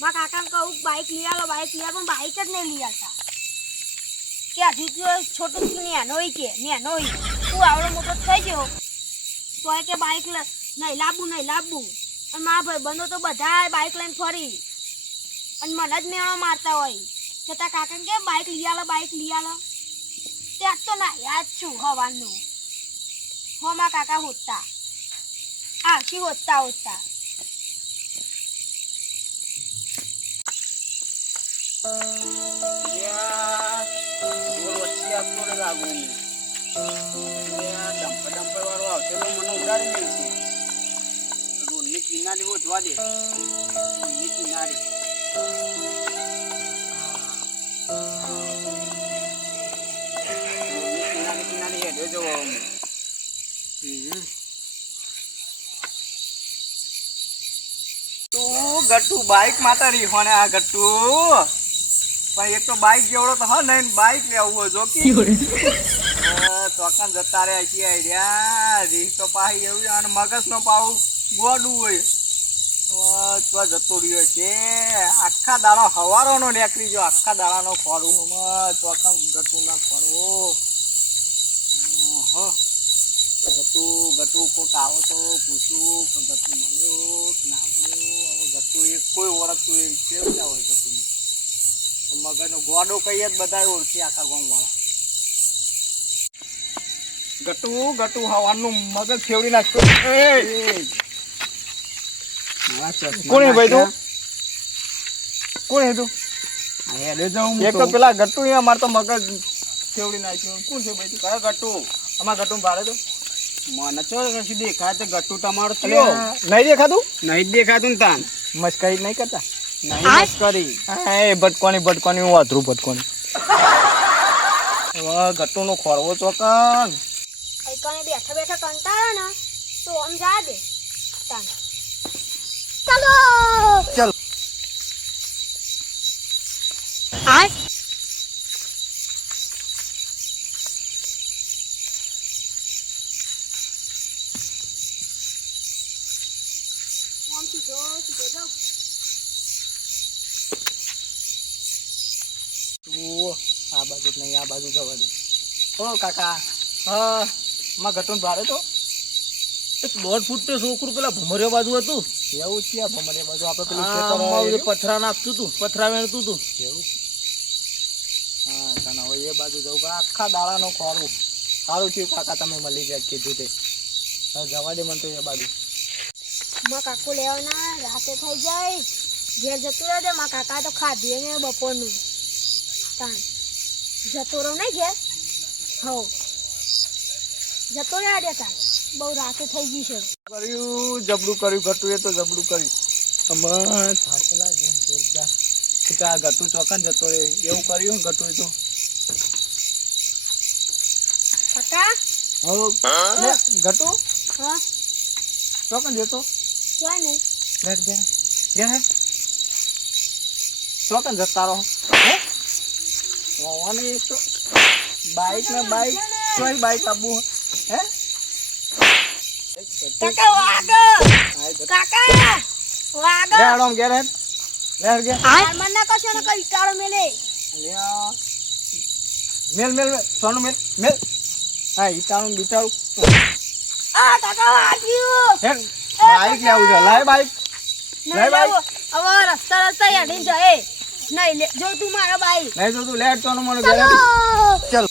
મારા કાકાને કહું બાઇક લઈ આવો બાઈક લઈ પણ બાઈક જ નહીં લઈ આવતા. કે હજુ તો છોટું છું, નેનો હોય કે, નેનો હોય તું આવડો મોટો થઈ ગયો. તો કે બાઈક નહીં લાવવું નહીં લાવવું અને મારા ભાઈ બંધો તો બધા બાઈક લઈને ફરી. અને મને જ મેળો મારતા હોય. છતાં કાકાને કે બાઇક લઈ આવો બાઈક લઈ આવો ત્યાં જ તો ના યાદ છું હવાનું. હો, મારા કાકા હોતા. શી હોતા હોતા? કિનારે હોધવા દે. તું ગટ્ટુ બાઈક માતા રીહો ને આ ગટ્ટુ પણ એક તો બાઈક જેવડો તો હા નહીં બાઇક લેવું હોય જો કે ચોકન જતા રહ્યા છીએ આઈડિયા. રીત તો પાહી એવું અને મગજ નો પાવું ગોડું હોય. તો જતો રહ્યો છે. આખા દાડો હવારો નો નીકળી જો આખા દાડા નો ખોરવું આમાં ચોકન ગટુ ના ખોરવો. ગટુ ગટુ કોક આવો તો પૂછું ગટુ મળ્યો ના મળ્યો? હવે ગટુ એક કોઈ ઓળખતું એ કેવું હોય ગટુનું? મગરનો ગોડો કહીએ જ બધા ઓળખી આખા ગામવાળા. ગટુ ગટુ હવાનું મગજ ફેવડી નાખતો. કોણ ભાઈ તું? કોણ હે તું? એક તો પેલા ગટ્ટુ અહીંયા મારે તો મગજ ફેવડી નાખ્યું. કોણ છે ભાઈ કયો ગટ્ટુ અમાર ગટ્ટુ ભાડે તો. મને કશું દેખાય તો ગટ્ટુ તમારો નહીં દેખાતું? નહીં દેખાતું ને તાન. મસ્કરી નહીં કરતા? હા? એ ભટકોની ભટકોની હું વાતરું ભટકોની હવે ગટ્ટુનો ખોરવો ચોકન. કઈ બેઠા બેઠા કંટાળો ને તો આમ જા દે. ચાલો. ચાલ. બાજુ જ નહીં જવા દે ઓ કાકા. હા માં ભાડે તો? એક દોઢ ફૂટ તે છોકરું પેલા ભમરિયા બાજુ હતું. એવું છે ભમરિયા બાજુ? આપણે પેલું હોય પથરા નાખતું હતું પથરા વેણતું હતું. એવું? હા તને હવે એ બાજુ જવું પણ આખા દાડાનો ખોરું. સારું થયું કાકા તમે મળી ગયા કીધું તે. જવા દે મને તો એ બાજુ. માં કાકુ લેવાના રાતે થઈ જાય. ઘેર જતું રહે માં કાકા તો ખાધીએ ને બપોરનું. તાન જતો રહો નહીં ઘેર? હો જતો રહ્યા દેતા બહુ રાતે થઈ ગઈ છે. કર્યું જબડું કર્યું ઘટું એ તો જબડું કર્યું. અમાર થાકેલા જેમ જોરદાર કે આ ગટુ ચોકન જતો રે એવું કર્યું ઘટું તો. કાકા? હવે લે, હા. ચોકન જતો. શું નહીં. ઘેર ઘેર ચોકન જતા રહો. હે? તો બાઈક ને બાઈક તોય બાઈક આપવું હે? કાકા વાગો! કાકા વાગો! લે ઘેર હેડ. લે ઘેર. હાર મન ના કશો ને કઈ કાળો મેલે. અલ્યા. મેલ સોનું મેલ મેલ. હા ઈટાણું બીટાણું આ કાકા વાગ્યું. બાઈક લેવું છે. લાય બાઈક લાય બાઈક. હવે રસ્તા રસ્તા હેડીને જાય. નહીં જો તું મારા બાઈ. નહીં જો તું લેટ તો મને ચાલ.